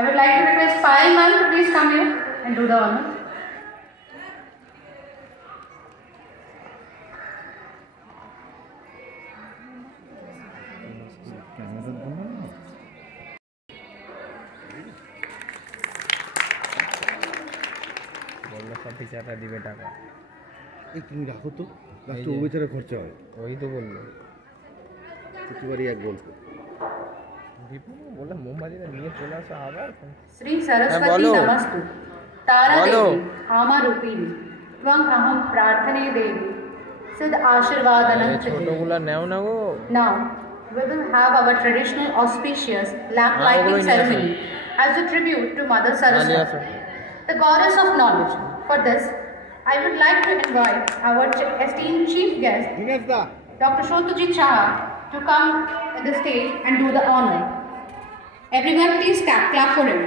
I would like to request Payal ma'am to please come here and do the honor. টিচাররা দিবে টাকা। এই তুমি রাখো তো, লাস্টে ও বেচারা খরচা হয়। ওই তো বললো প্রতিবারই এক গল্প। দীপু বলে মোমবাতিটা নিয়ে চলে আসো আবার। শ্রী সরস্বতী নমস্তু তারা দেবী আমারূপিণী ত্বং অহম প্রার্থনে দেবী সিদ্ধ আশীর্বাদনম ছোটগুলা নেও না গো। Now we will have our traditional auspicious lamp lighting ceremony as a tribute to Mother Saraswati, the goddess of knowledge. For this, I would like to invite our esteemed chief guest, Dr. Shotujit Shah, to come on the stage and do the honor. Everyone please clap for him.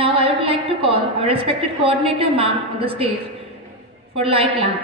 Now I would like to call our respected coordinator ma'am on the stage for light lamp.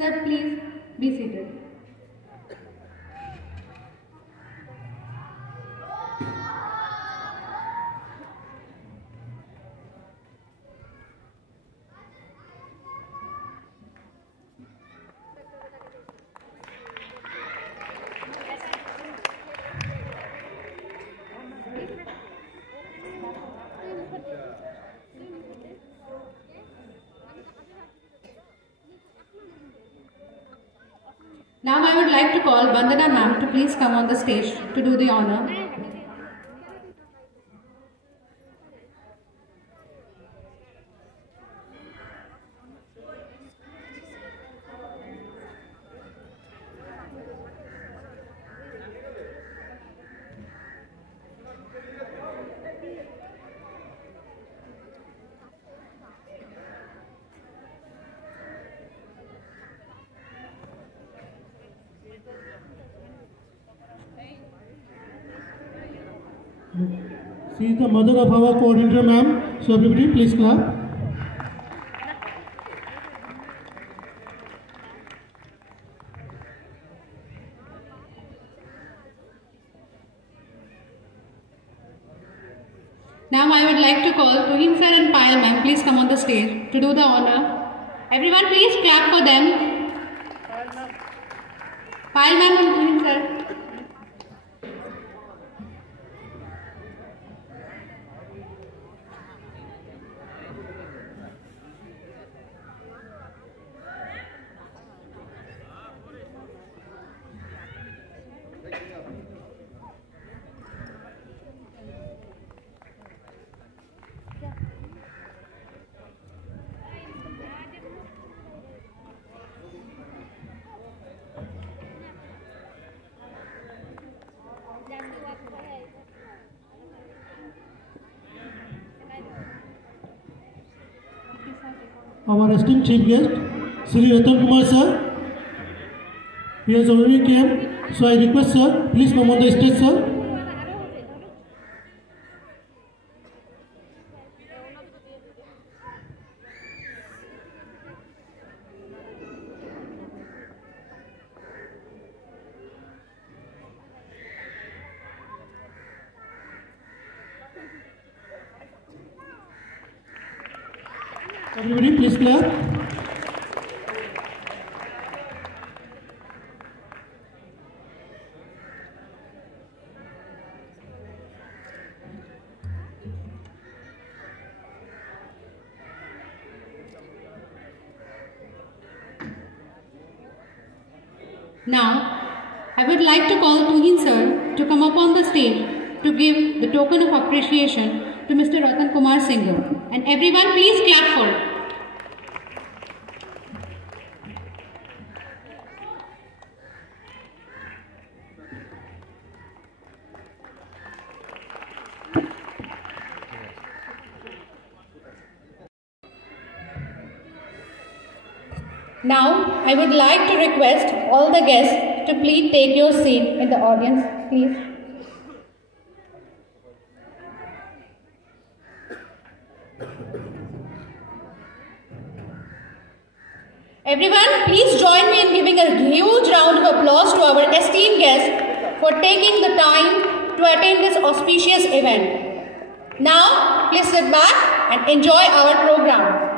Sir, please be seated. Now I would like to call Vandana ma'am to please come on the stage to do the honor. She is the mother of our coordinator, ma'am. So everybody, please clap. Now I would like to call Tuhin sir and Payal ma'am. Please come on the stage to do the honor. Everyone, please clap for them. Payal ma'am and Tuhin sir. our esteemed chief guest, Sri Ratan Kumar sir. He has already came, so I request sir, please come on the stage sir. Everybody please clap. Now, I would like to call Tuhin sir to come up on the stage to give the token of appreciation to Mr. Ratan Kumar Singh. And everyone please clap for it. Now, I would like to request all the guests to please take your seat in the audience, please. Everyone, please join me in giving a huge round of applause to our esteemed guests for taking the time to attend this auspicious event. Now, please sit back and enjoy our program.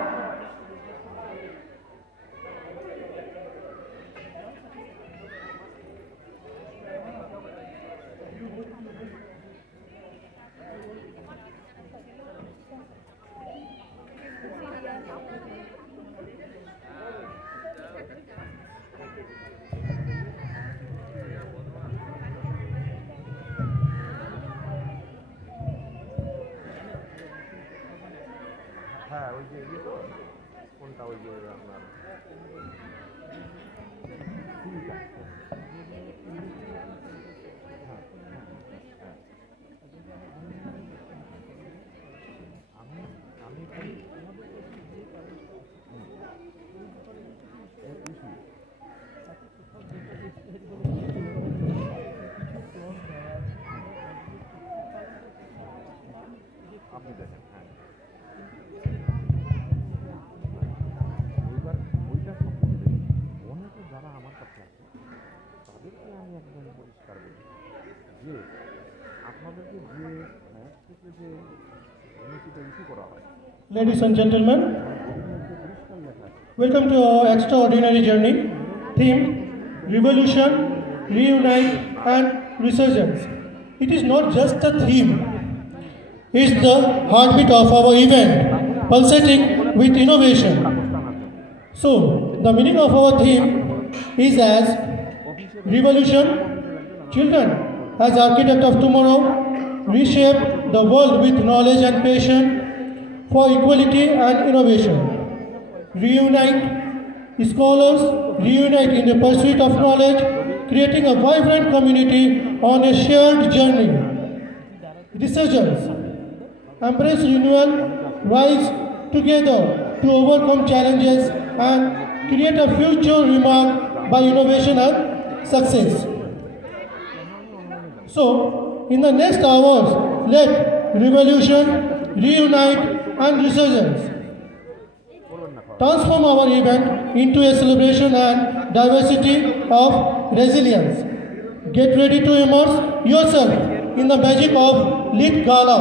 Ladies and gentlemen, welcome to our extraordinary journey. Theme: Revolution, Reunite and Resurgence. It is not just a theme, it is the heartbeat of our event, pulsating with innovation. So, the meaning of our theme is as Revolution, children as architect of tomorrow, reshape the world with knowledge and passion for equality and innovation. Reunite, scholars reunite in the pursuit of knowledge, creating a vibrant community on a shared journey. Resurgence, embrace renewal, rise together to overcome challenges and create a future remarked by innovation and success. So, in the next hours, let revolution, reunite and resurgence transform our event into a celebration and diversity of resilience. Get ready to immerse yourself in the magic of Lit Gala.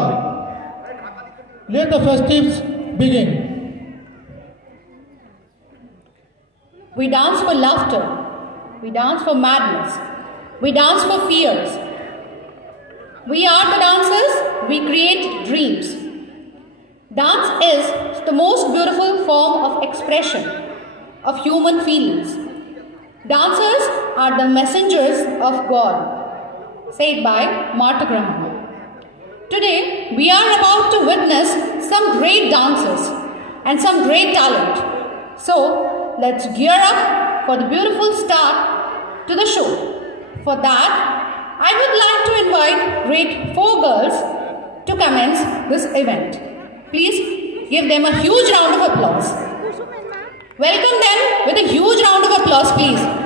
Let the festives begin. We dance for laughter. We dance for madness. We dance for fears. We are the dancers. We create dreams. Dance is the most beautiful form of expression of human feelings. Dancers are the messengers of God, said by Martha Graham. Today, we are about to witness some great dancers and some great talent. So, let's gear up for the beautiful start to the show. For that, I would like to invite grade 4 girls to commence this event. Please give them a huge round of applause. Welcome them with a huge round of applause, please.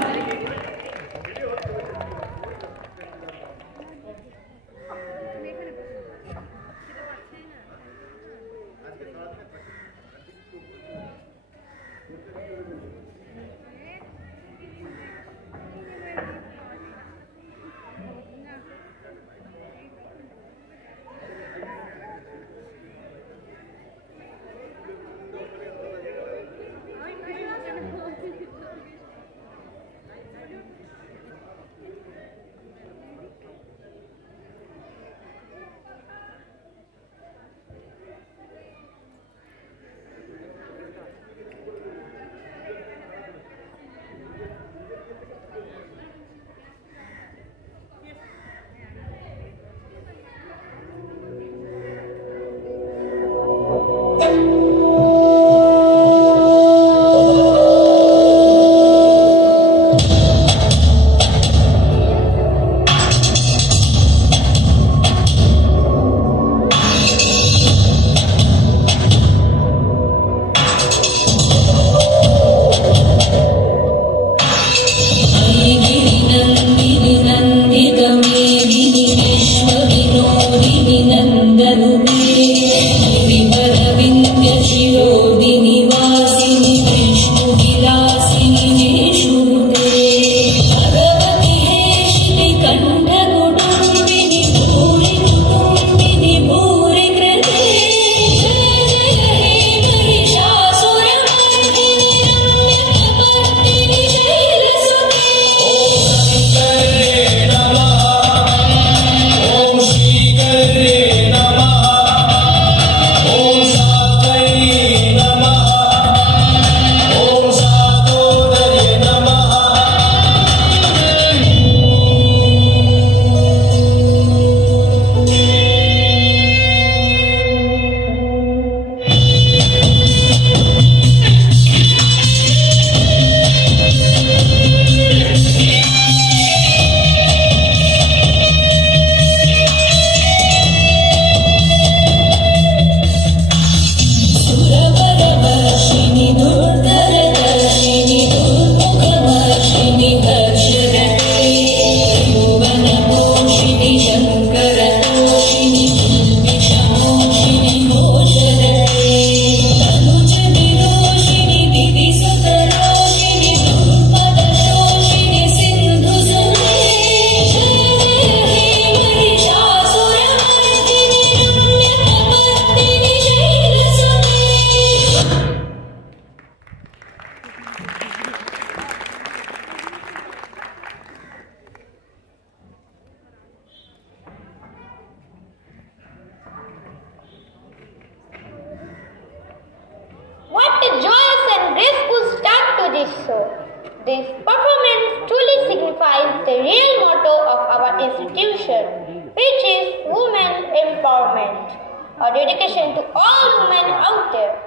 This performance truly signifies the real motto of our institution, which is women empowerment, a dedication to all women out there.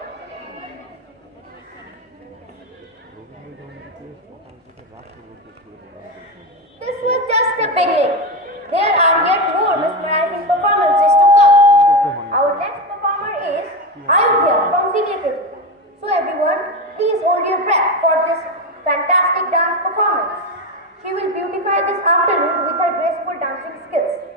This was just the beginning. There are yet more mesmerizing performances to come. Our next performer is Ayodhya from Senior Cricket. So everyone, please hold your breath for this fantastic dance performance. She will beautify this afternoon with her graceful dancing skills.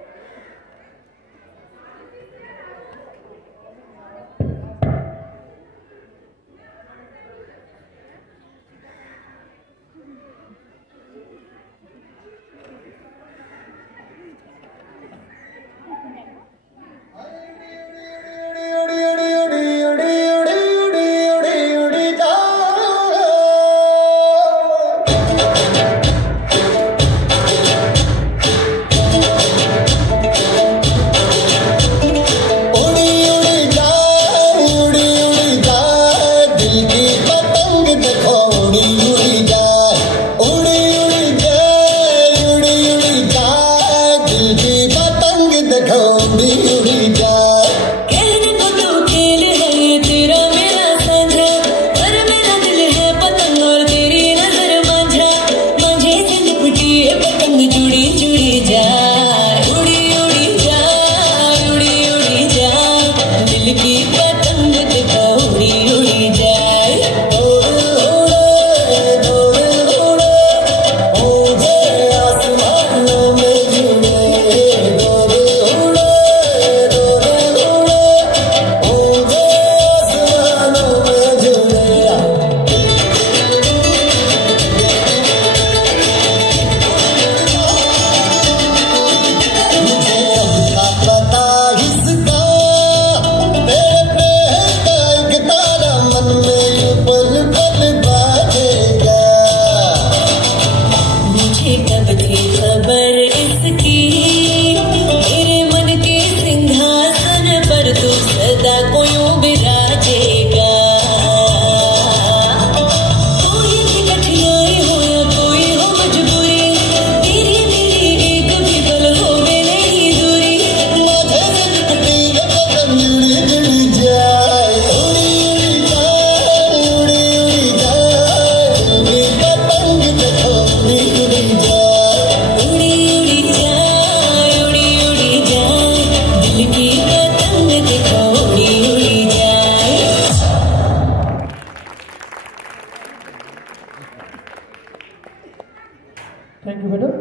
Thank you, madam.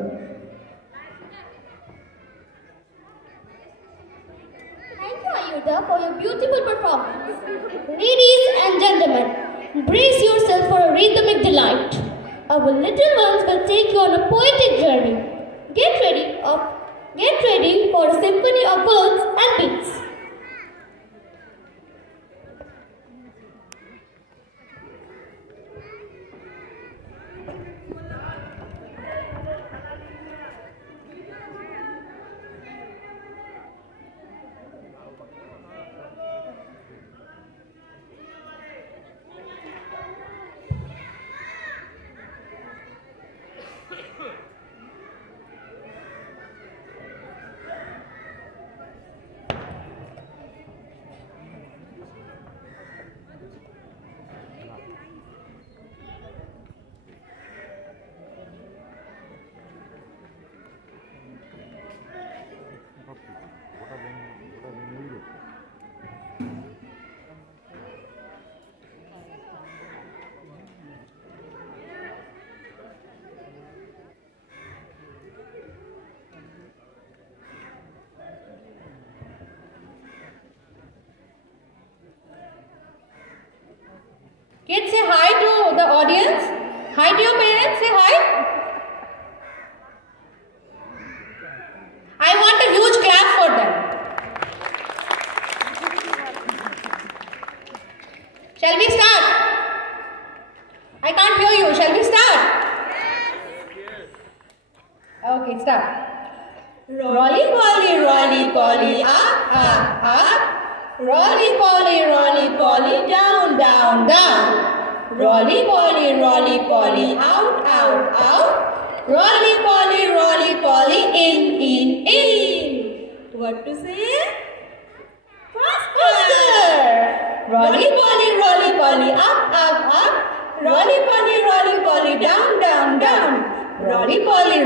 Thank you, Ayudha, for your beautiful performance. Ladies and gentlemen, brace yourself for a rhythmic delight. Our little ones will take you on a poetic journey. Get ready for a symphony of words and beats. Kids, say hi to the audience. Hi to your parents. Say hi. I want a huge clap for them. Shall we start? I can't hear you. Shall we start? Okay, start. Rolly polly, up. Rolly polly, down, Rolly polly, out. Rolly polly, in. What to say? Faster! Rolly polly, up. Rolly polly, down. Rolly polly,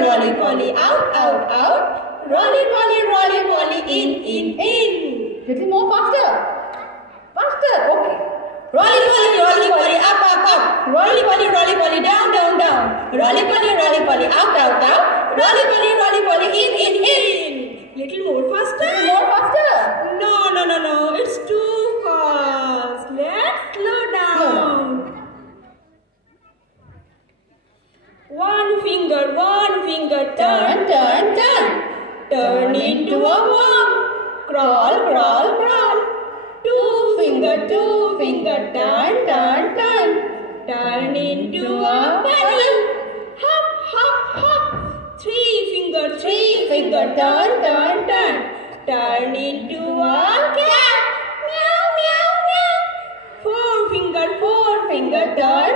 out. Rolly polly, in. Little more faster. Okay. Rolly polly, up. Rolly polly, down. Rolly polly, out. Rolly polly, in. Little more faster. No. It's too fast. Let's slow down. One finger, turn. Turn into a worm. Crawl. Two finger, turn. Turn into a bunny. Hop. Three finger, turn. Turn into a cat. Meow. Four finger, turn.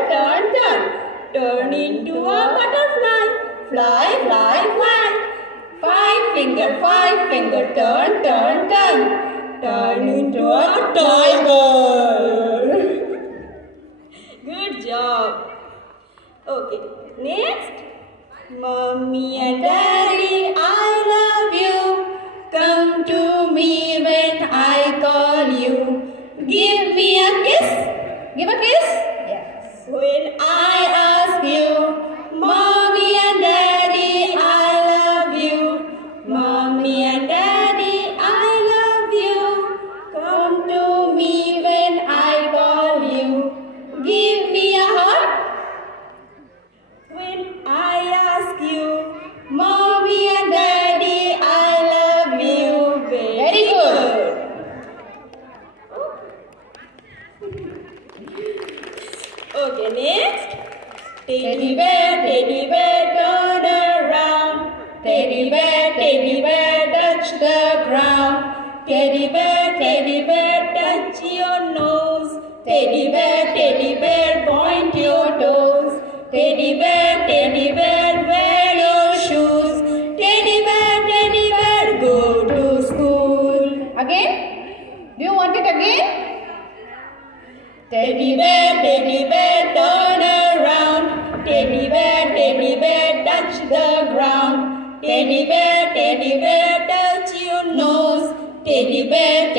Turn into a butterfly. Fly. Five finger, turn. Turn into a tiger. Good job. Okay, next. Mommy and Daddy, I love you. Come to me when I call you. Give me a kiss. Give a kiss? Yes. When I ask you, Mommy and Daddy, I love you. Mommy and Daddy, I love you. Come to me when I call you. Give me a heart. When I ask you, Mommy and Daddy, I love you. Very good. Okay, next. Teddy bear, turn around. Teddy bear, touch the ground. Teddy bear, touch your nose. Teddy bear, point your toes. Teddy bear, wear your shoes. Teddy bear, go to school. Again? Do you want it again? Teddy bear, turn around. Teddy bear, touch the ground. Teddy bear, touch your nose. Teddy bear,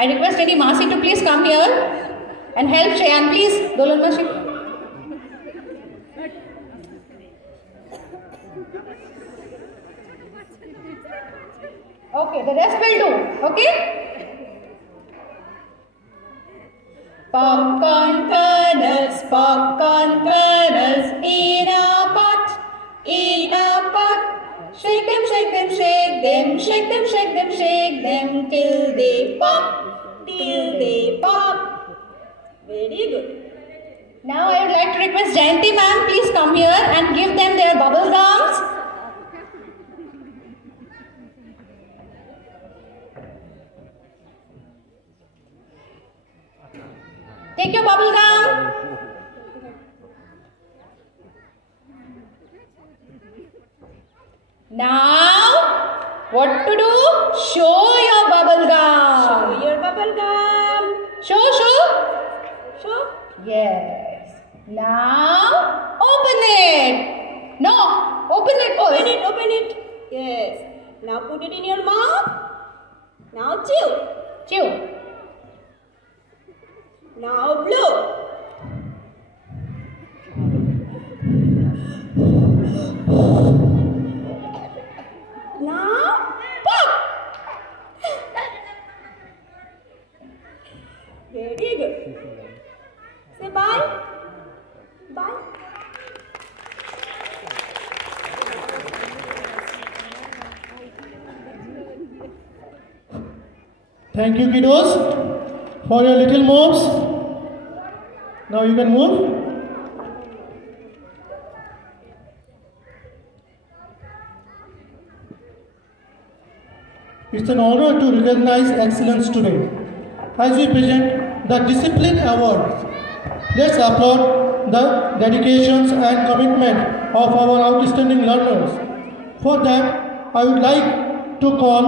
I request any Masi to please come here and help Shayan, please. Dolan Masi. Okay, the rest will do. Okay? Popcorn kernels in a pot, in a pot. Shake them, shake them, shake them, shake them, shake them, shake them till they pop, till they pop. Very good. Now I would like to request Jayanti ma'am, please come here and give them their bubble gums. Take your bubble gum. Now, what to do? Show your bubble gum. Show your bubble gum. Show. Show. Yes. Now, open it. No, open it first. Open it. Yes. Now put it in your mouth. Now chew. Chew. Now blow. Now pop. Very good. Say bye. Bye. Thank you, kiddos, for your little moves. Now you can move. It's an honor to recognize excellence today as we present the Discipline Awards. Let's applaud the dedications and commitment of our outstanding learners. For that, I would like to call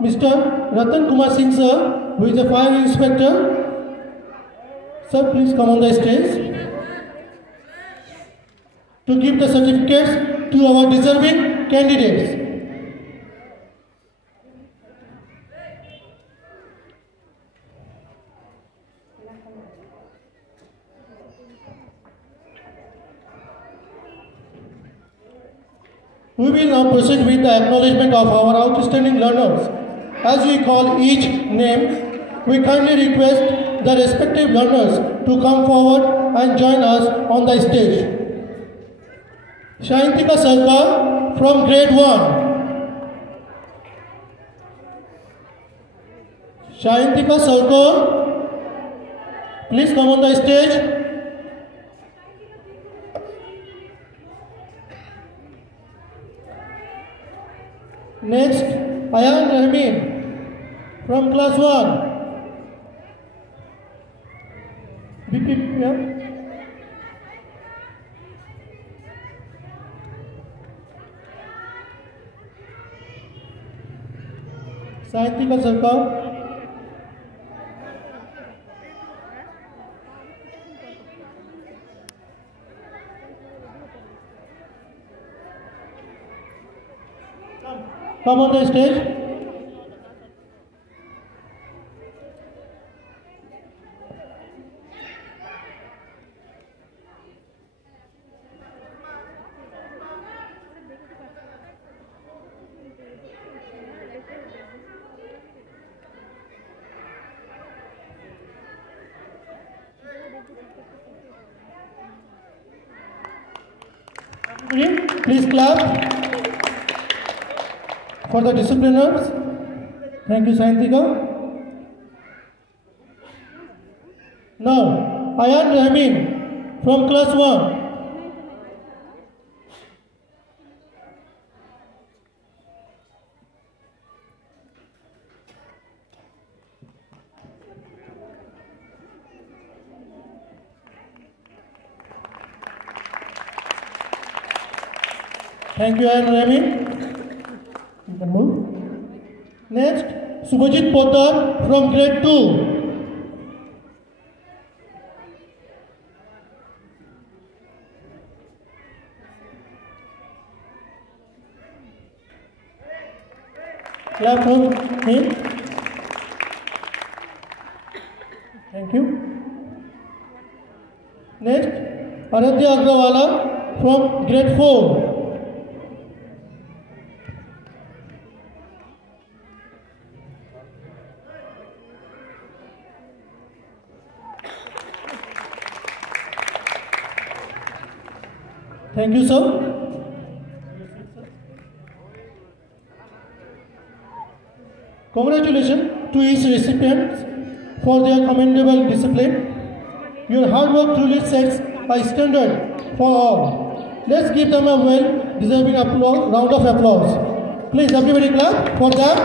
Mr. Ratan Kumar Singh sir, who is a fire inspector. Sir, please come on the stage to give the certificates to our deserving candidates. We will now proceed with the acknowledgement of our outstanding learners. As we call each name, we kindly request the respective learners to come forward and join us on the stage. Shayantika Sarkar from grade 1. Shayantika Sarkar, please come on the stage. Next, Ayan Rahmin from class 1. BP, yeah. Sayantika Sarkar. Come on the stage. Please clap for the discipliners. Thank you, Sayantika. Now, Ayan Rahmin from class 1. Thank you, Ayan Rahmin. You can move. Next, Subhajit Poddar from grade 2. Clap for him. Thank you. Next, Aradhya Agrawala from grade 4. Thank you, sir. Congratulations to each recipient for their commendable discipline. Your hard work truly sets a standard for all. Let's give them a well-deserving round of applause. Please, everybody clap for them.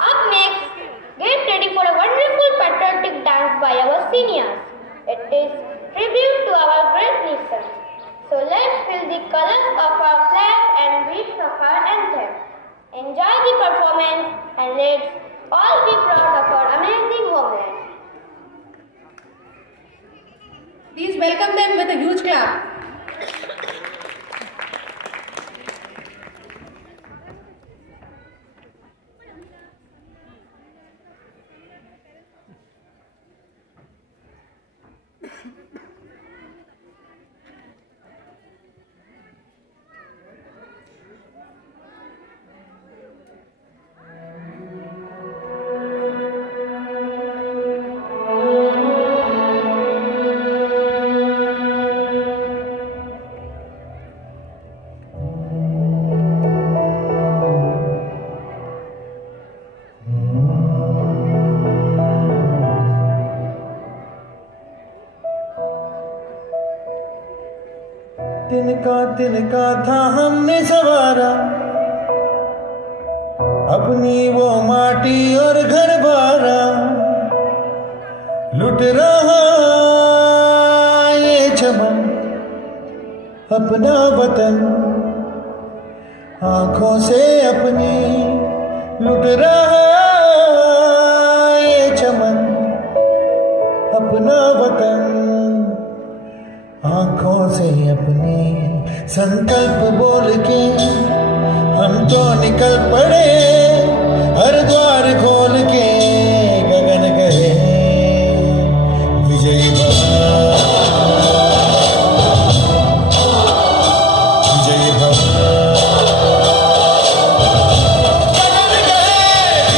Up next, get ready for a wonderful patriotic dance by our seniors. It is tribute to our great nation. So let's feel the colors of our flag and beats of our anthem. Enjoy the performance and let's all be proud of our amazing homeland. Please welcome them with a huge clap. तिनका था हमने सवारा अपनी वो माटी और घर बारा लुट रहा ये चमन अपना वतन आंखों से अपनी लुट रहा ये चमन अपना वतन आंखों से अपनी संकल्प बोल के हम तो निकल पड़े हर द्वार खोल के गगन कहे विजयी भव विजयी भव गगन कहे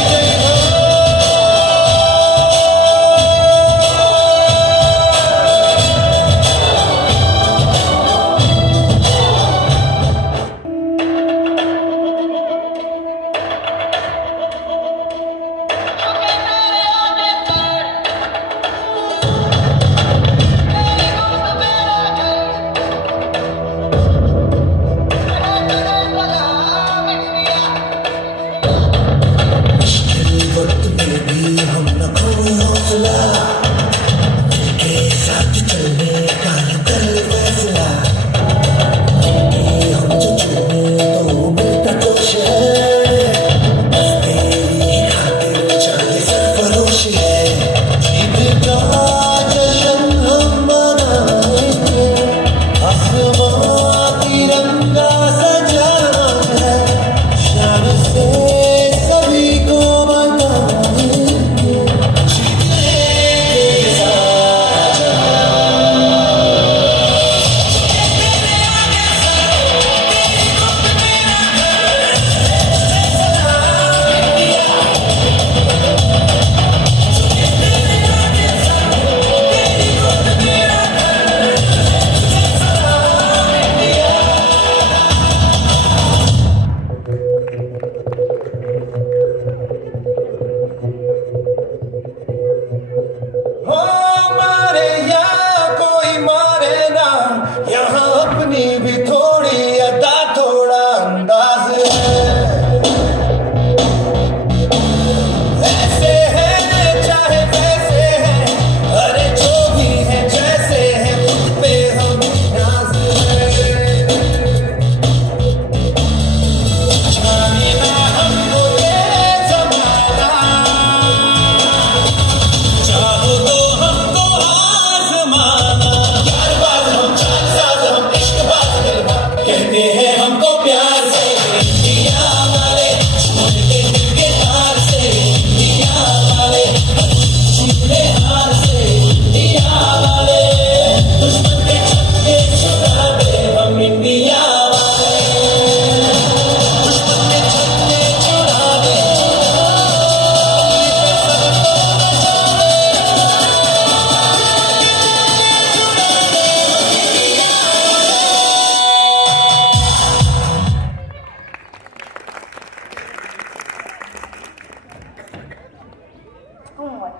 much.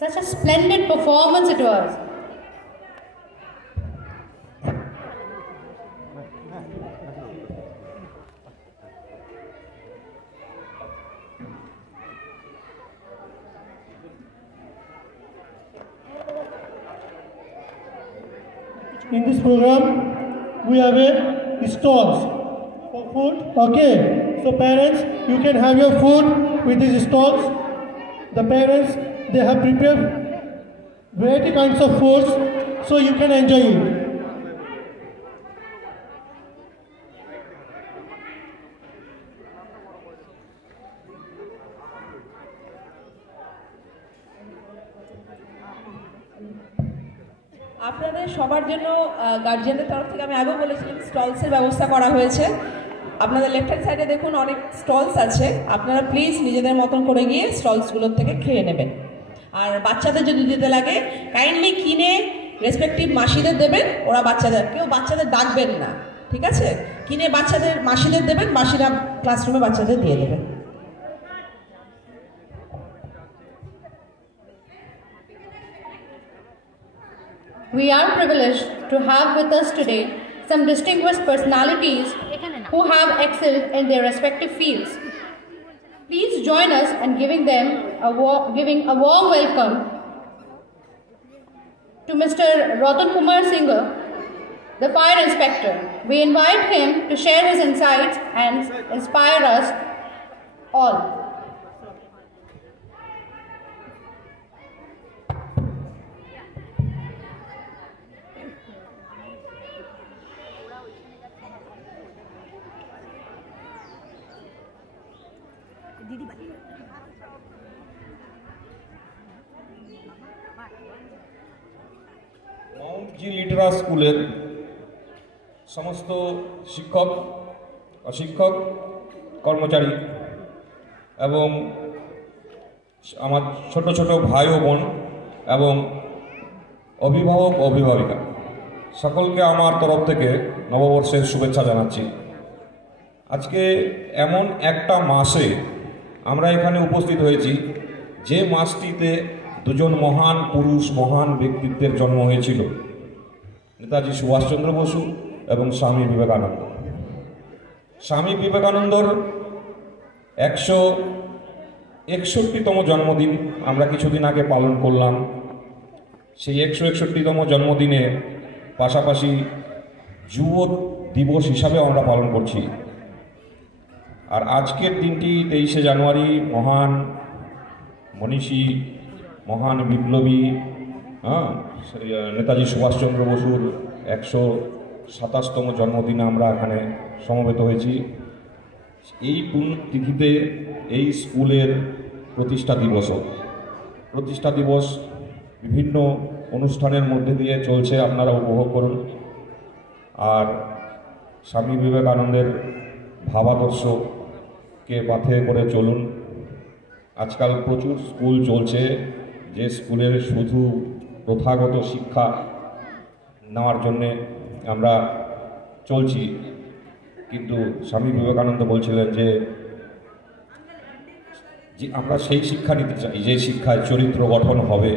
Such a splendid performance it was. In this program, we have a stalls for food. Okay, so parents, you can have your food with these stalls. The parents, they have prepared variety kinds of foods, so you can enjoy it. আপনাদের সবার জন্য গার্জিয়ানদের তরফ থেকে আমি আগেও বলেছিলাম স্টলসের ব্যবস্থা করা হয়েছে। আপনাদের লেফট হ্যান্ড সাইডে দেখুন অনেক স্টলস আছে, আপনারা প্লিজ নিজেদের মতন করে গিয়ে স্টলসগুলোর থেকে খেয়ে নেবেন। আর বাচ্চাদের যদি দিতে লাগে কাইন্ডলি কিনে রেসপেক্টিভ মাসিদের দেবেন, ওরা বাচ্চাদের ডাকবেন না, ঠিক আছে? কিনে মাসিদের দেবেন, মাসিরা ক্লাসরুমে বাচ্চাদের দিয়ে দেবেন। We are privileged to have with us today some distinguished personalities who have excelled in their respective fields. Please join us in giving a warm welcome to Mr. Ratan Kumar Singh, the Fire Inspector. We invite him to share his insights and inspire us all. Mount Zee Litera স্কুলের সমস্ত শিক্ষক, অশিক্ষক, কর্মচারী এবং আমার ছোট ছোট ভাই ও বোন এবং অভিভাবক অভিভাবিকা সকলকে আমার তরফ থেকে নববর্ষের শুভেচ্ছা জানাচ্ছি। আজকে এমন একটা মাসে আমরা এখানে উপস্থিত হয়েছি যে মাসটিতে দুজন মহান পুরুষ, মহান ব্যক্তিত্বের জন্ম হয়েছিল, নেতাজি সুভাষচন্দ্র বসু এবং স্বামী বিবেকানন্দ। স্বামী বিবেকানন্দর 161তম জন্মদিন আমরা কিছুদিন আগে পালন করলাম। সেই 161তম জন্মদিনে পাশাপাশি যুব দিবস হিসাবে আমরা পালন করছি। আর আজকের দিনটি 23শে জানুয়ারি মহান মনীষী, মহান বিপ্লবী নেতাজি সুভাষচন্দ্র বসুর 127তম জন্মদিনে আমরা এখানে সমবেত হয়েছি। এই পুণ্যতিথিতে এই স্কুলের প্রতিষ্ঠা দিবস বিভিন্ন অনুষ্ঠানের মধ্যে দিয়ে চলছে, আপনারা উপভোগ করুন। আর স্বামী বিবেকানন্দের ভাবাদর্শকে পাথে করে চলুন। আজকাল প্রচুর স্কুল চলছে যে স্কুলের শুধু প্রথাগত শিক্ষা নেওয়ার জন্যে আমরা চলছি, কিন্তু স্বামী বিবেকানন্দ বলছিলেন যে আমরা সেই শিক্ষা নিতে চাই যে শিক্ষায় চরিত্র গঠন হবে,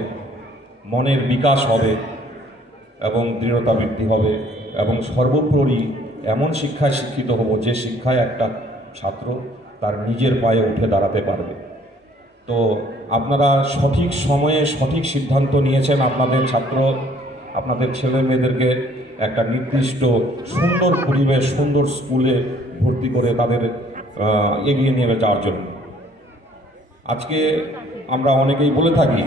মনের বিকাশ হবে এবং দৃঢ়তা বৃদ্ধি হবে, এবং সর্বোপরি এমন শিক্ষায় শিক্ষিত হব যে শিক্ষায় একটা ছাত্র তার নিজের পায়ে উঠে দাঁড়াতে পারবে। তো আপনারা সঠিক সময়ে সঠিক সিদ্ধান্ত নিয়েছেন, আপনাদের ছেলে মেয়েদেরকে একটা নির্দিষ্ট সুন্দর পরিবেশ, সুন্দর স্কুলে ভর্তি করে তাদের এগিয়ে নিয়ে যাওয়ার জন্য। আজকে আমরা অনেকেই বলে থাকি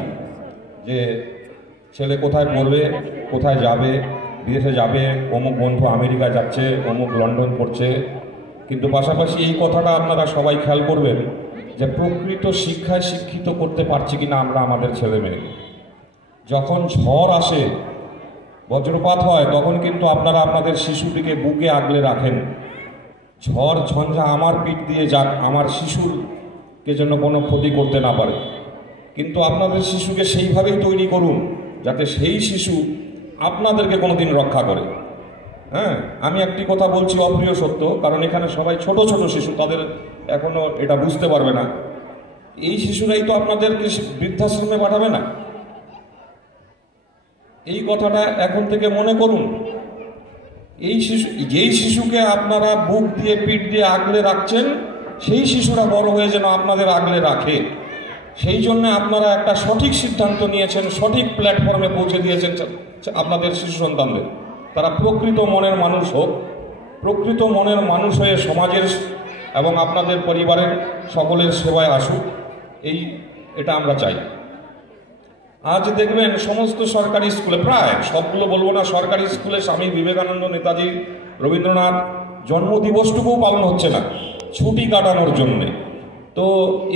যে ছেলে কোথায় পড়বে, কোথায় যাবে, বিদেশে যাবে, অমুক বন্ধু আমেরিকায় যাচ্ছে, অমুক লন্ডন পড়ছে, কিন্তু পাশাপাশি এই কথাটা আপনারা সবাই খেয়াল করবেন যে প্রকৃত শিক্ষায় শিক্ষিত করতে পারছি কিনা আমরা আমাদের ছেলে মেয়েকে। যখন ঝড় আসে, বজ্রপাত হয়, তখন কিন্তু আপনারা আপনাদের শিশুটিকে বুকে আগলে রাখেন, ঝড় ঝঞ্ঝা আমার পিঠ দিয়ে যাক, আমার শিশুকে যেন কোনো ক্ষতি করতে না পারে। কিন্তু আপনাদের শিশুকে সেইভাবেই তৈরি করুন যাতে সেই শিশু আপনাদেরকে কোনোদিন রক্ষা করে। হ্যাঁ, আমি একটি কথা বলছি অপ্রিয় সত্য, কারণ এখানে সবাই ছোট ছোট শিশু, তাদের এখনো এটা বুঝতে পারবে না, এই শিশুরাই তো আপনাদেরকে বৃদ্ধাশ্রমে পাঠাবে না। এই কথাটা এখন থেকে মনে করুন। এই শিশু, যেই শিশুকে আপনারা বুক দিয়ে পিঠ দিয়ে আগলে রাখছেন, সেই শিশুরা বড় হয়ে যেন আপনাদের আগলে রাখে, সেই জন্য আপনারা একটা সঠিক সিদ্ধান্ত নিয়েছেন, সঠিক প্ল্যাটফর্মে পৌঁছে দিয়েছেন আপনাদের শিশু সন্তানদের। তারা প্রকৃত মনের মানুষ হোক, প্রকৃত মনের মানুষ হয়ে সমাজের এবং আপনাদের পরিবারের সকলের সেবায় আসুক, এটা আমরা চাই। আজ দেখবেন সমস্ত সরকারি স্কুলে, প্রায় সবগুলো বলবো না, সরকারি স্কুলে স্বামী বিবেকানন্দ, নেতাজি, রবীন্দ্রনাথ জন্মদিবসটুকুও পালন হচ্ছে না, ছুটি কাটানোর জন্যে। তো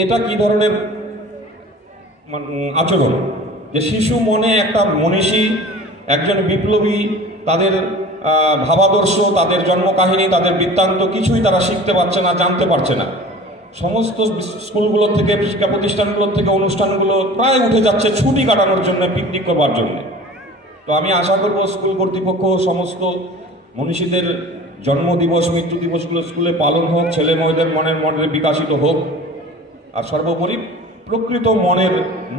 এটা কি ধরনের আচরণ, যে শিশু মনে একটা মনীষী, একজন বিপ্লবী, তাদের ভাবাদর্শ, তাদের জন্মকাহিনী, তাদের বৃত্তান্ত কিছুই তারা শিখতে পারছে না, জানতে পারছে না। সমস্ত স্কুলগুলোর থেকে, শিক্ষা প্রতিষ্ঠানগুলোর থেকে অনুষ্ঠানগুলো প্রায় উঠে যাচ্ছে ছুটি কাটানোর জন্য, পিকনিক করবার জন্য। তো আমি আশা করব স্কুল কর্তৃপক্ষ সমস্ত মনীষীদের জন্মদিবস, মৃত্যু দিবসগুলো স্কুলে পালন হোক, ছেলে মেয়েদের মনের বিকাশিত হোক, আর সর্বোপরি প্রকৃত মনের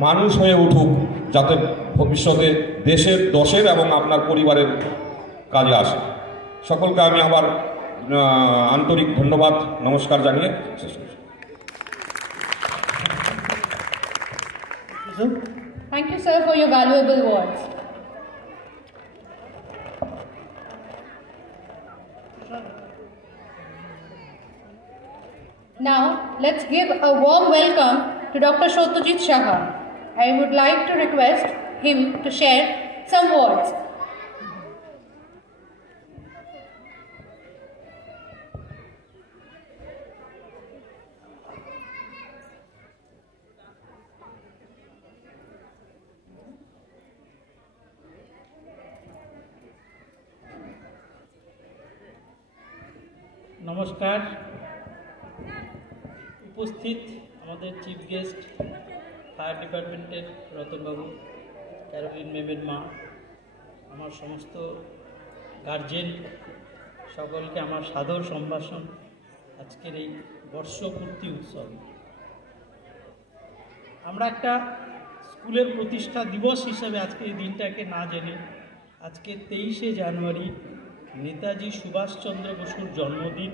মানুষ হয়ে উঠুক, যাতে ভবিষ্যতে দেশের, দশের এবং আপনার পরিবারের কাজে আসে। সকলকে আমি আবার আন্তরিক ধন্যবাদ, নমস্কার জানিয়ে শেষ করছি। Thank you, sir, for your valuable words. Now, let's give a warm welcome to Dr. Shotajit Shah. I would like to request him to share some words. নমস্কার। উপস্থিত আমাদের চিফ গেস্ট, ফায়ার ডিপার্টমেন্টের রতনবাবু, ক্যারোলিন ম্যামের মা, আমার সমস্ত guardian, সকলকে আমার সাদর সম্ভাষণ আজকের এই বর্ষপূর্তি উৎসব। আমরা একটা স্কুলের প্রতিষ্ঠা দিবস হিসাবে আজকে এই দিনটাকে না জেনে, আজকে 23শে জানুয়ারি নেতাজি সুভাষচন্দ্র বসুর জন্মদিন,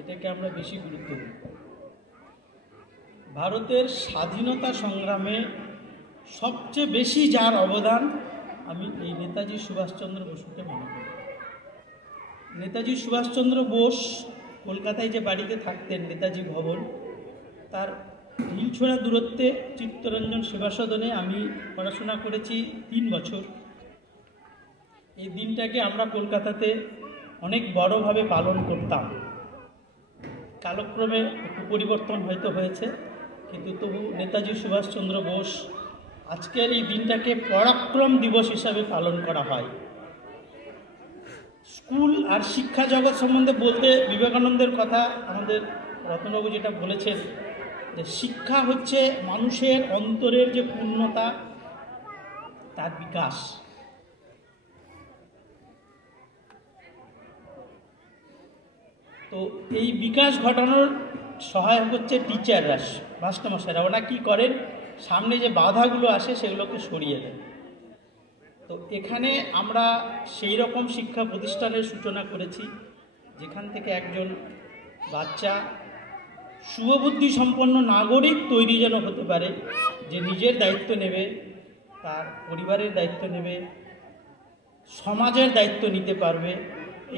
এটাকে আমরা বেশি গুরুত্ব দিই। ভারতের স্বাধীনতা সংগ্রামে সবচেয়ে বেশি যার অবদান, আমি এই নেতাজি সুভাষচন্দ্র বসুকে মনে করি। নেতাজি সুভাষচন্দ্র বোস কলকাতায় যে বাড়িতে থাকতেন, নেতাজি ভবন, তার ঢিলছোড়া দূরত্বে চিত্তরঞ্জন সেবা সদনে আমি পড়াশোনা করেছি 3 বছর। এই দিনটাকে আমরা কলকাতাতে অনেক বড়ভাবে পালন করতাম। কালক্রমে একটু পরিবর্তন হয়তো হয়েছে, কিন্তু তবু নেতাজি সুভাষচন্দ্র বোস, আজকের এই দিনটাকে পরাক্রম দিবস হিসাবে পালন করা হয়। স্কুল আর শিক্ষা জগৎ সম্বন্ধে বলতে বিবেকানন্দের কথা আমাদের রতনবাবু যেটা বলেছেন, যে শিক্ষা হচ্ছে মানুষের অন্তরের যে পূর্ণতা, তার বিকাশ। তো এই বিকাশ ঘটানোর সহায়ক হচ্ছে টিচাররা, মাস্টারমশাইরা। ওরা কী করেন, সামনে যে বাধাগুলো আসে সেগুলোকে সরিয়ে দেন। তো এখানে আমরা সেই রকম শিক্ষা প্রতিষ্ঠানের সূচনা করেছি, যেখান থেকে একজন বাচ্চা শুভবুদ্ধি সম্পন্ন নাগরিক তৈরি যেন হতে পারে, যে নিজের দায়িত্ব নেবে, তার পরিবারের দায়িত্ব নেবে, সমাজের দায়িত্ব নিতে পারবে।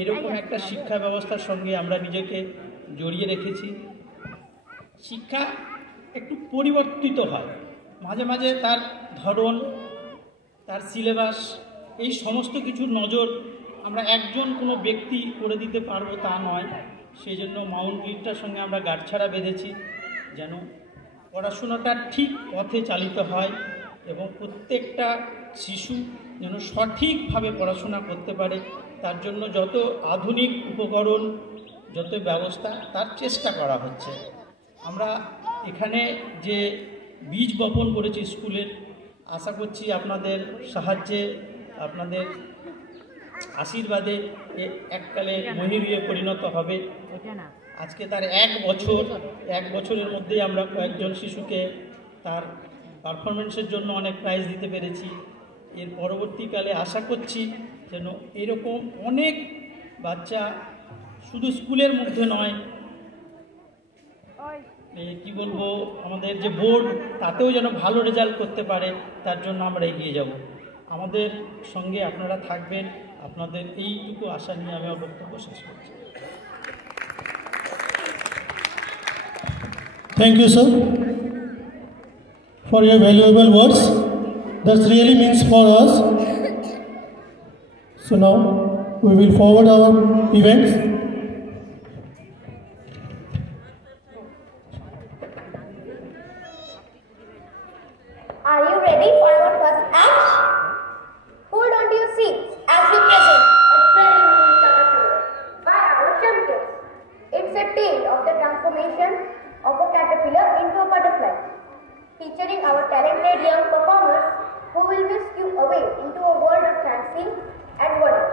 এরকম একটা শিক্ষা ব্যবস্থার সঙ্গে আমরা নিজেকে জড়িয়ে রেখেছি। শিক্ষা একটু পরিবর্তিত হয় মাঝে মাঝে, তার ধরন, তার সিলেবাস, এই সমস্ত কিছুর নজর আমরা একজন কোনো ব্যক্তি করে দিতে পারবো তা নয়। সেই জন্য মাউন্ট গ্রিডটার সঙ্গে আমরা গাঁটছড়া বেঁধেছি, যেন পড়াশোনাটা ঠিক পথে চালিত হয় এবং প্রত্যেকটা শিশু যেন সঠিকভাবে পড়াশোনা করতে পারে। তার জন্য যত আধুনিক উপকরণ, যত ব্যবস্থা, তার চেষ্টা করা হচ্ছে। আমরা এখানে যে বীজ বপন করেছি স্কুলের, আশা করছি আপনাদের সাহায্যে, আপনাদের আশীর্বাদে এককালে মহিরুহে পরিণত হবে। আজকে তার 1 বছরের মধ্যেই আমরা কয়েকজন শিশুকে তার পারফরমেন্সের জন্য অনেক প্রাইজ দিতে পেরেছি। এর পরবর্তীকালে আশা করছি যেন এরকম অনেক বাচ্চা শুধু স্কুলের মধ্যে নয়, কি বলবো, আমাদের যে বোর্ড তাতেও যেন ভালো রেজাল্ট করতে পারে, তার জন্য আমরা এগিয়ে যাব। আমাদের সঙ্গে আপনারা থাকবেন, আপনাদের এইটুকু আশা নিয়ে আমি আমার বক্তব্য শেষ করছি। Thank you, sir, for your valuable words. That really means for us. So now we will forward our events. Are you ready for our first act? Hold on to your seats as we present a very unique caterpillar by our champions. It's a tale of the transformation of a caterpillar into a butterfly, featuring our talented young performers who will whisk you away into a world of fancy and wonder.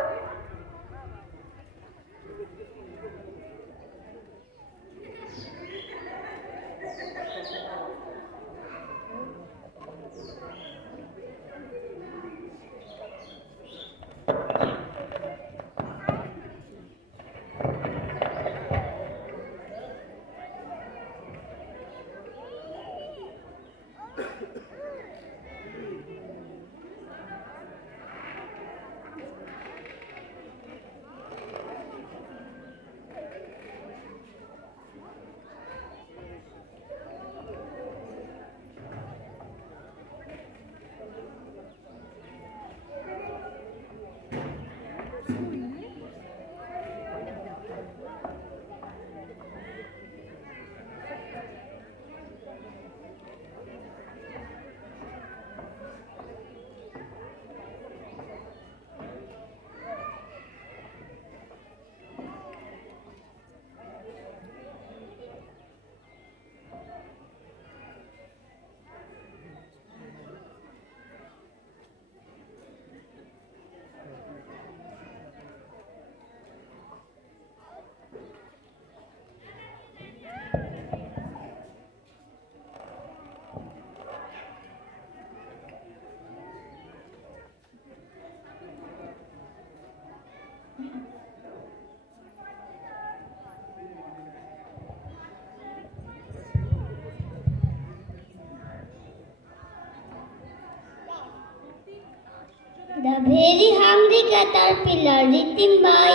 The very hungry caterpillar written by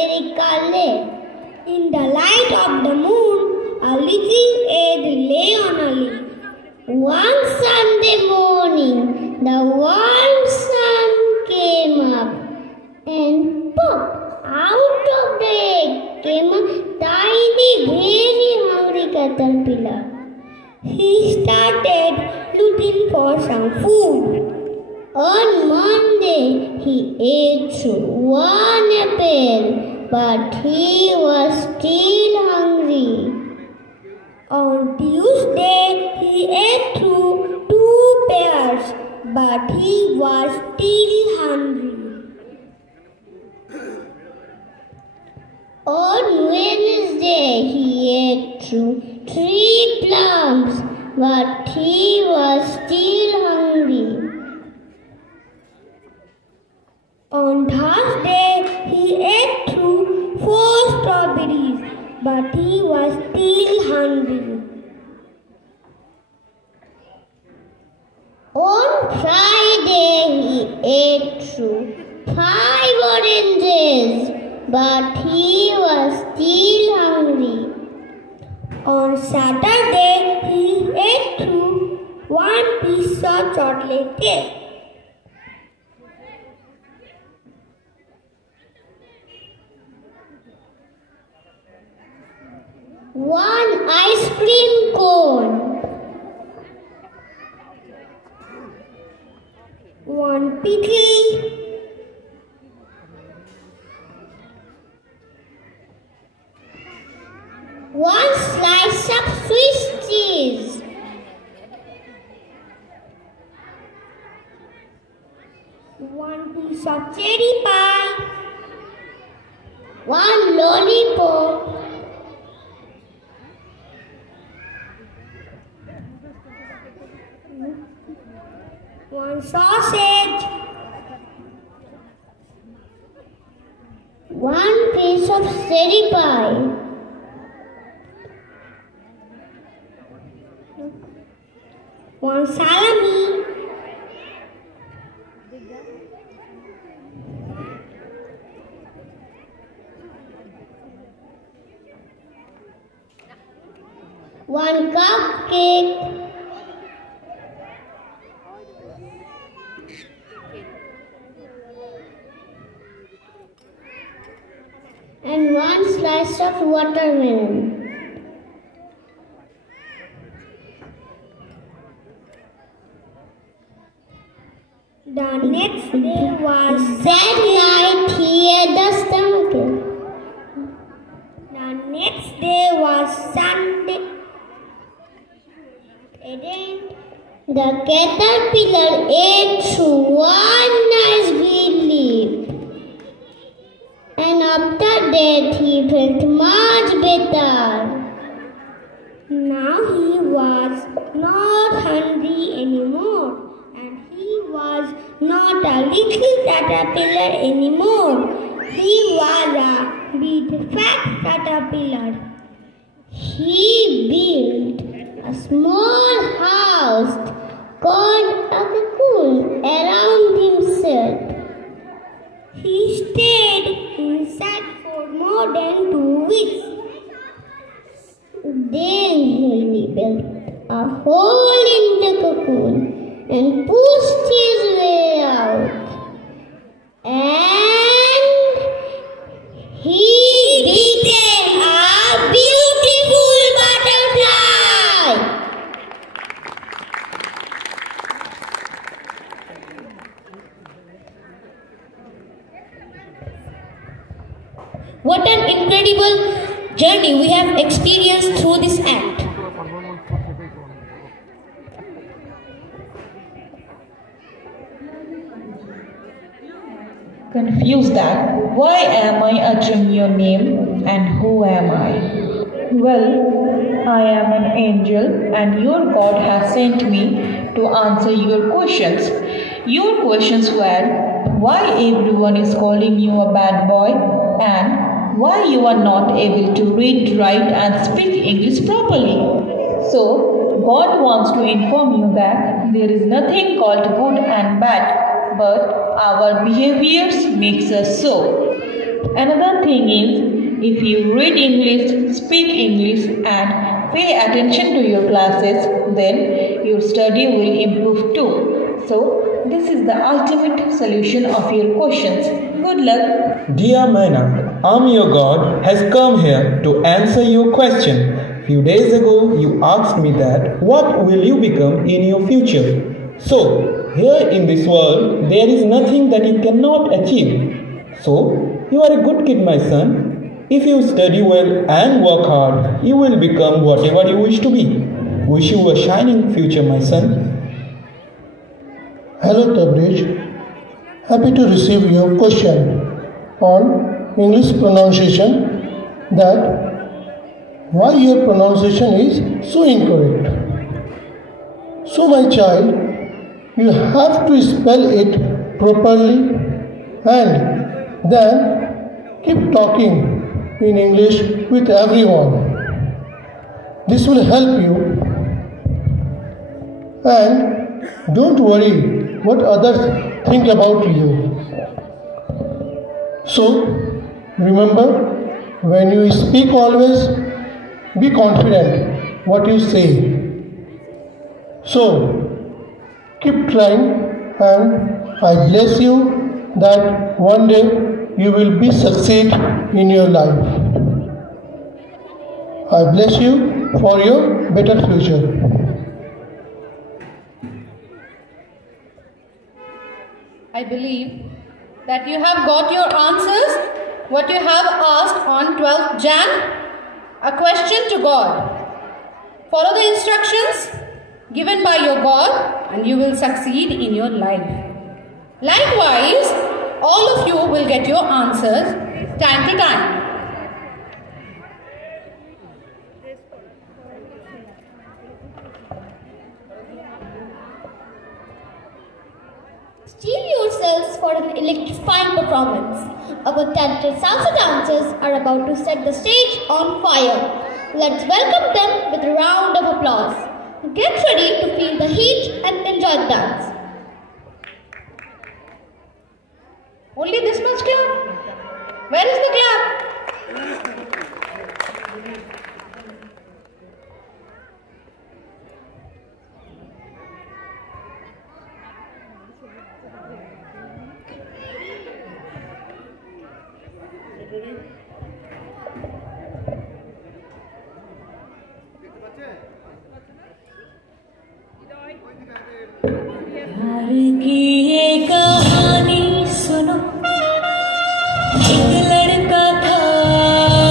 Eric Carle. In the light of the moon, a little egg lay on a leaf. One Sunday morning, the warm sun came up, and pop! Out of the egg came a tiny, very hungry caterpillar. He started looking for some food. On Monday, he ate one apple, but he was still hungry. On Tuesday, he ate two pears, but he was still hungry. On Wednesday, he ate 3 plums, but he was still hungry. On Thursday, he ate 4 strawberries, but he was still hungry. On Friday, he ate 5 oranges, but he was still hungry. On Saturday, he ate 1 piece of chocolate cake. One ice cream cone. 1 pickle. 1 slice of Swiss cheese. 1 piece of cherry pie. 1 lollipop. 1 sausage, 1 piece of sherry pie, 1 salami, 1 cupcake, and 1 slice of watermelon. The next day was that night he had the stomachache. The next day was Sunday. The caterpillar ate through 1 nice green leaf, and after that he felt much better. Now he was not hungry anymore, and he was not a little caterpillar anymore. He was a big fat caterpillar. He built a small house called a cocoon around himself. He stayed inside for more than 2 weeks. Then he built a hole in the cocoon and pushed his way out. And he became a beautiful butterfly. What an incredible journey we have experienced through this act. Confused that why am I uttering your name and who am I? Well, I am an angel and your God has sent me to answer your questions. Your questions were why everyone is calling you a bad boy and why you are not able to read, write and speak English properly. So, God wants to inform you that there is nothing called good and bad, but our behaviors makes us so. Another thing is, if you read English, speak English and pay attention to your classes, then your study will improve too. So, this is the ultimate solution of your questions. Good luck. Dear Maina, I'm your God has come here to answer your question. Few days ago, you asked me that what will you become in your future? So, here in this world, there is nothing that you cannot achieve. So, you are a good kid, my son. If you study well and work hard, you will become whatever you wish to be. Wish you a shining future, my son. Hello Tabrij, happy to receive your question on English pronunciation, that why your pronunciation is so incorrect. So my child, you have to spell it properly and then keep talking in English with everyone. This will help you, and don't worry what others think about you. So, remember, when you speak always, be confident what you say. So, keep trying and I bless you that one day you will be succeed in your life. I bless you for your better future. I believe that you have got your answers, what you have asked on 12th Jan, a question to God. Follow the instructions given by your God and you will succeed in your life. Likewise, all of you will get your answers time to time. electrifying performance. Our talented salsa dancers are about to set the stage on fire. Let's welcome them with a round of applause. Get ready to feel the heat and enjoy the dance. Only this much clap? Where is the clap? प्यार की ये कहानी सुनो, एक लड़का था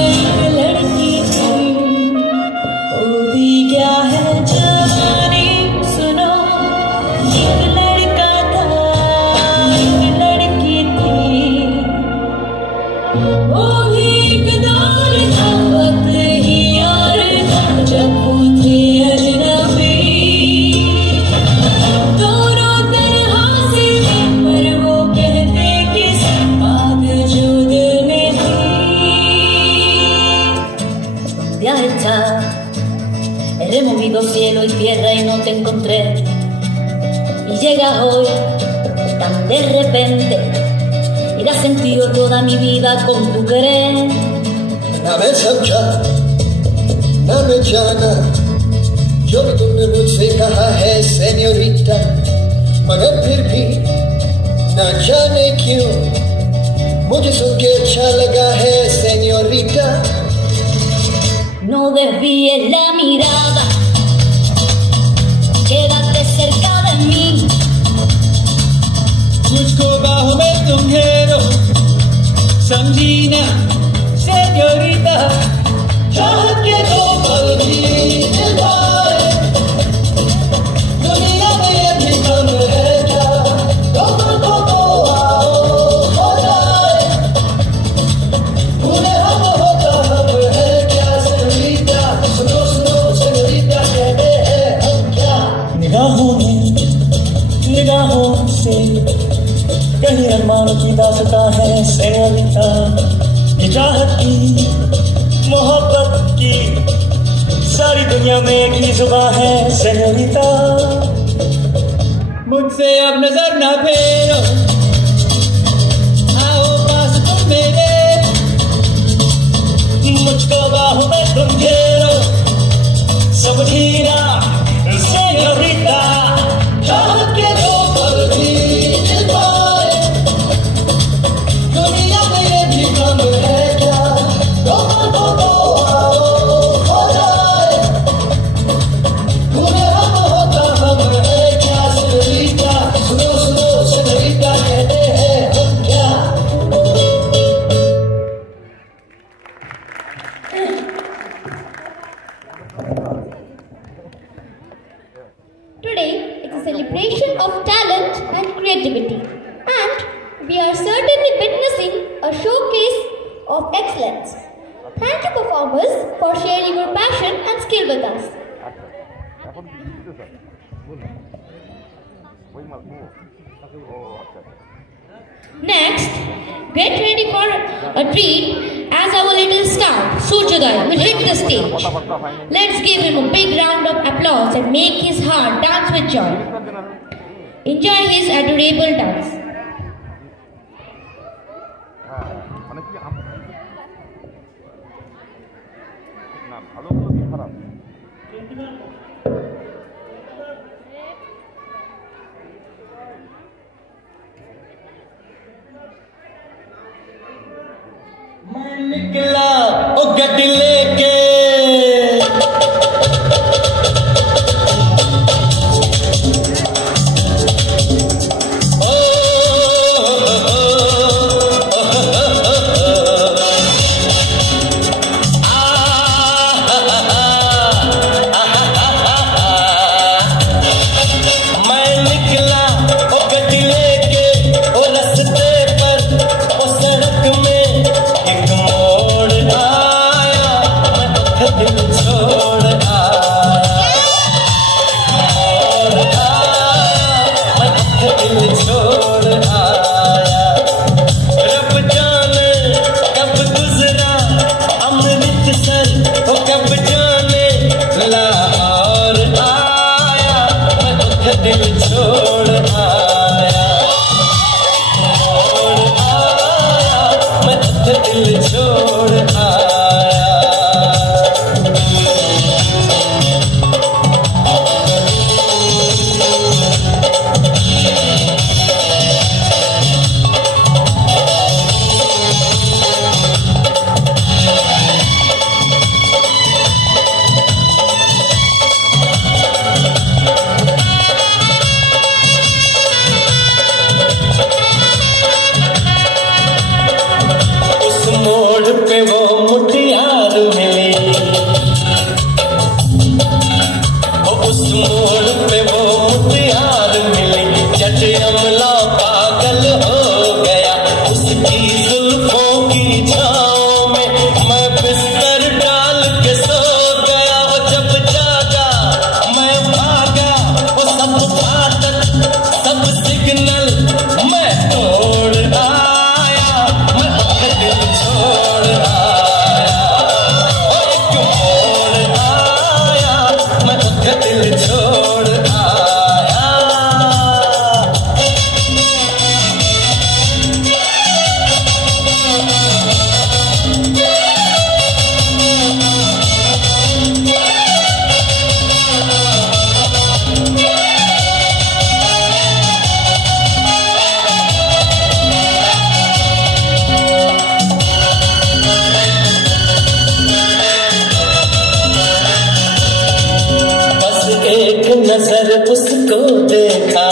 एक लड़की थी, होती क्या है जवानी सुनो, एक लड़का था एक लड़की थी, वो भी एक दौर था वक्त ही और था जब वो थे अजनबी। He removido cielo y tierra y no te encontré, y llegas hoy tan de repente y das sentido toda mi vida con tu querer. ना मैं समझा ना मैं जाना जो भी तुमने मुझसे कहा है सेन्योरिटा, मगर फिर भी ना जाने क्यों मुझे सुन के अच्छा लगा है senorita. No desvíes la mirada, quédate cerca de mí. मुझको बाहों में तुम घेरो, समझी ना सेन्योरिटा, चाहत के दो पल भी निभाए, दुनिया में ये भी कम है क्या, तो आओ हो जाए, भूले हम होता हम है क्या सेन्योरिटा, सुनो सुनो सेन्योरिटा कहते हैं हम क्या। निगाहों से कहीं अरमानों की दास्तां है सेन्योरिटा, ये चाहत की मोहब्बत की सारी दुनिया में एक ही जुबान है सेन्योरिटा। मुझसे अब नजर ना फेरो, आओ पास तुम मेरे, मुझको बाहों में तुम घेरो, समझी ना सेन्योरिटा, चाहत के दो पल भी निभाए, दुनिया में ये भी कम है क्या, तो आओ हो जाए, भूले हम होता हम है क्या सेन्योरिटा, सुनो सुनो सेन्योरिटा कहते हैं हम क्या। Today is a celebration of talent and creativity, and we are certainly witnessing a showcase of excellence. Thank you, performers, for sharing your passion and skill with us. Next, get ready for a treat as our little star, Surjodai, will hit the stage. Let's give him a big round of applause and make his heart dance with joy. Enjoy his adorable dance. मैं निकला ओ गड्डी लेके, मैं निकला ओ गड्डी लेके, ओ रस्ते पर ओ सड़क में एक मोड़ आया, मैं दिल छोड़ आया, मोड़ आया, मैं दिल छोड़ आया। मोड़ पे वो मुटियार मिली, जट अमला पागल हो गया उसकी जुल्फों की छाँव में। मैं बिस्तर डाल के सो गया, वो जब जागा मैं भागा, वो सब फाटक सब सिग्नल मैं तोड़ आया, मैं दिल छोड़ आया, एक मोड़ आया, मैं दिल छोड़ आया। बस एक नजर उसको देखा,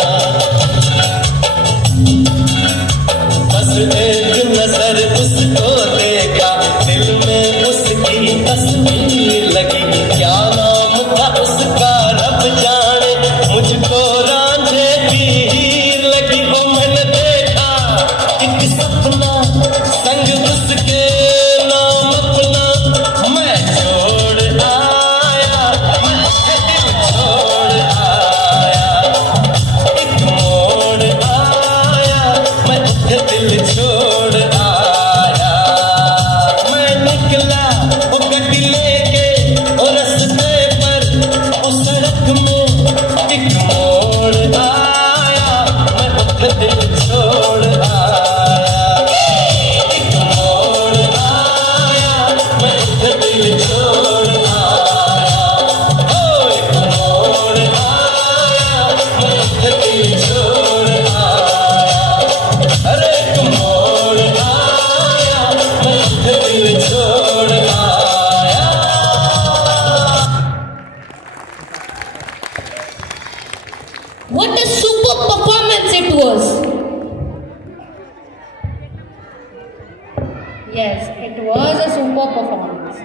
बस एक नजर उसको देखा, दिल में उसकी तस्वीर लगी। क्या नाम था उसका रब जाने, मुझको रांझे की हीर लगी। वो मैंने देखा एक सपना संग उसके नाम अपना मैं छोड़ आया, मैं दिल छोड़ आया, एक मोड़ आया, मैं दिल छोड़ आया। मैं निकला वो गड्डी लेके वो रास्ते पर, उस सड़क में एक मोड़ आया, मैं दिल छोड़ आया, एक मोड़ आया, मैं दिल छोड़ आया, ओ एक मोड़ आया, मैं दिल छोड़ आया, अरे एक मोड़ आया, मैं दिल छोड़ आया। What a superb performance it was! Yes, it was a superb performance.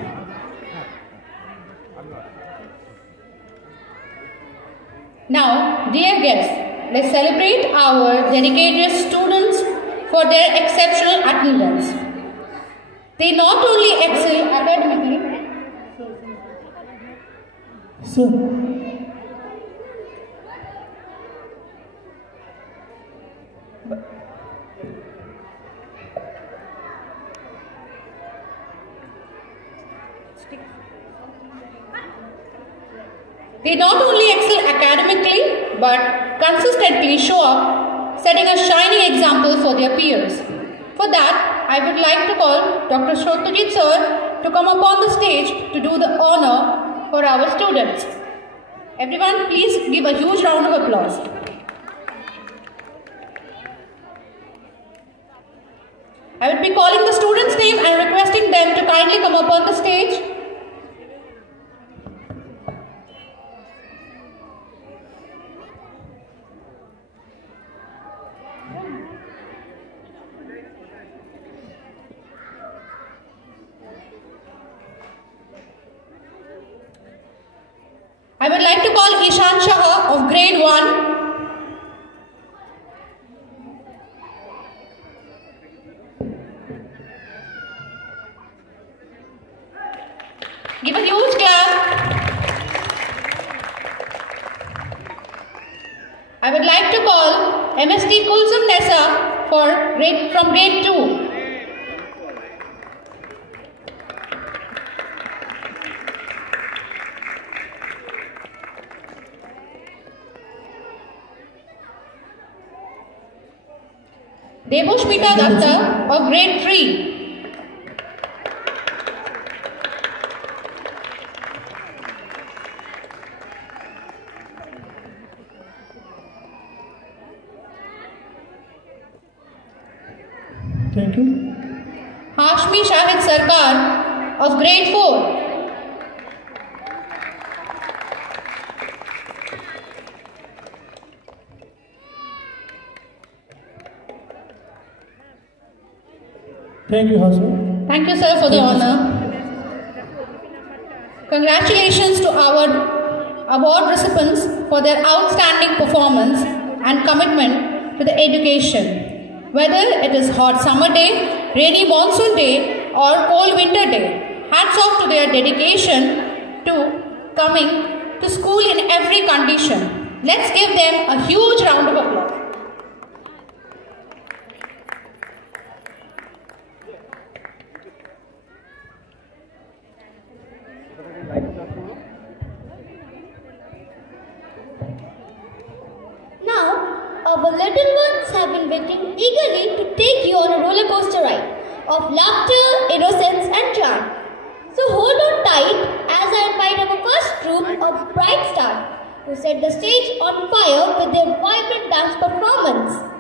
Now, dear guests, let's celebrate our dedicated students for their exceptional attendance. They not only excel academically, they not only excel academically but consistently show up, setting a shining example for their peers. For that, I would like to call Dr. Shrotajit sir to come upon the stage to do the honor for our students. Everyone, please give a huge round of applause. I would be calling the students' name and requesting them to kindly come up on the stage. I would like to call Ishan Shah of grade 1. Give a huge clap. I would like to call MST Kulsum Nessa from grade 2. Devoshmita Datta of grade 3. Thank you. Hashmi Shahid Sarkar of grade 4. Thank you, Hasan. Thank you, sir, for the honor. Congratulations to our award recipients for their outstanding performance and commitment to the education. Whether it is hot summer day, rainy monsoon day or cold winter day, hats off to their dedication to coming to school in every condition. Let's give them a huge round of applause. Now, our little ones have been waiting eagerly to take you on a roller coaster ride of laughter, innocence and charm. So hold on tight as I invite our first group of Bright Stars who set the stage on fire with their vibrant dance performance.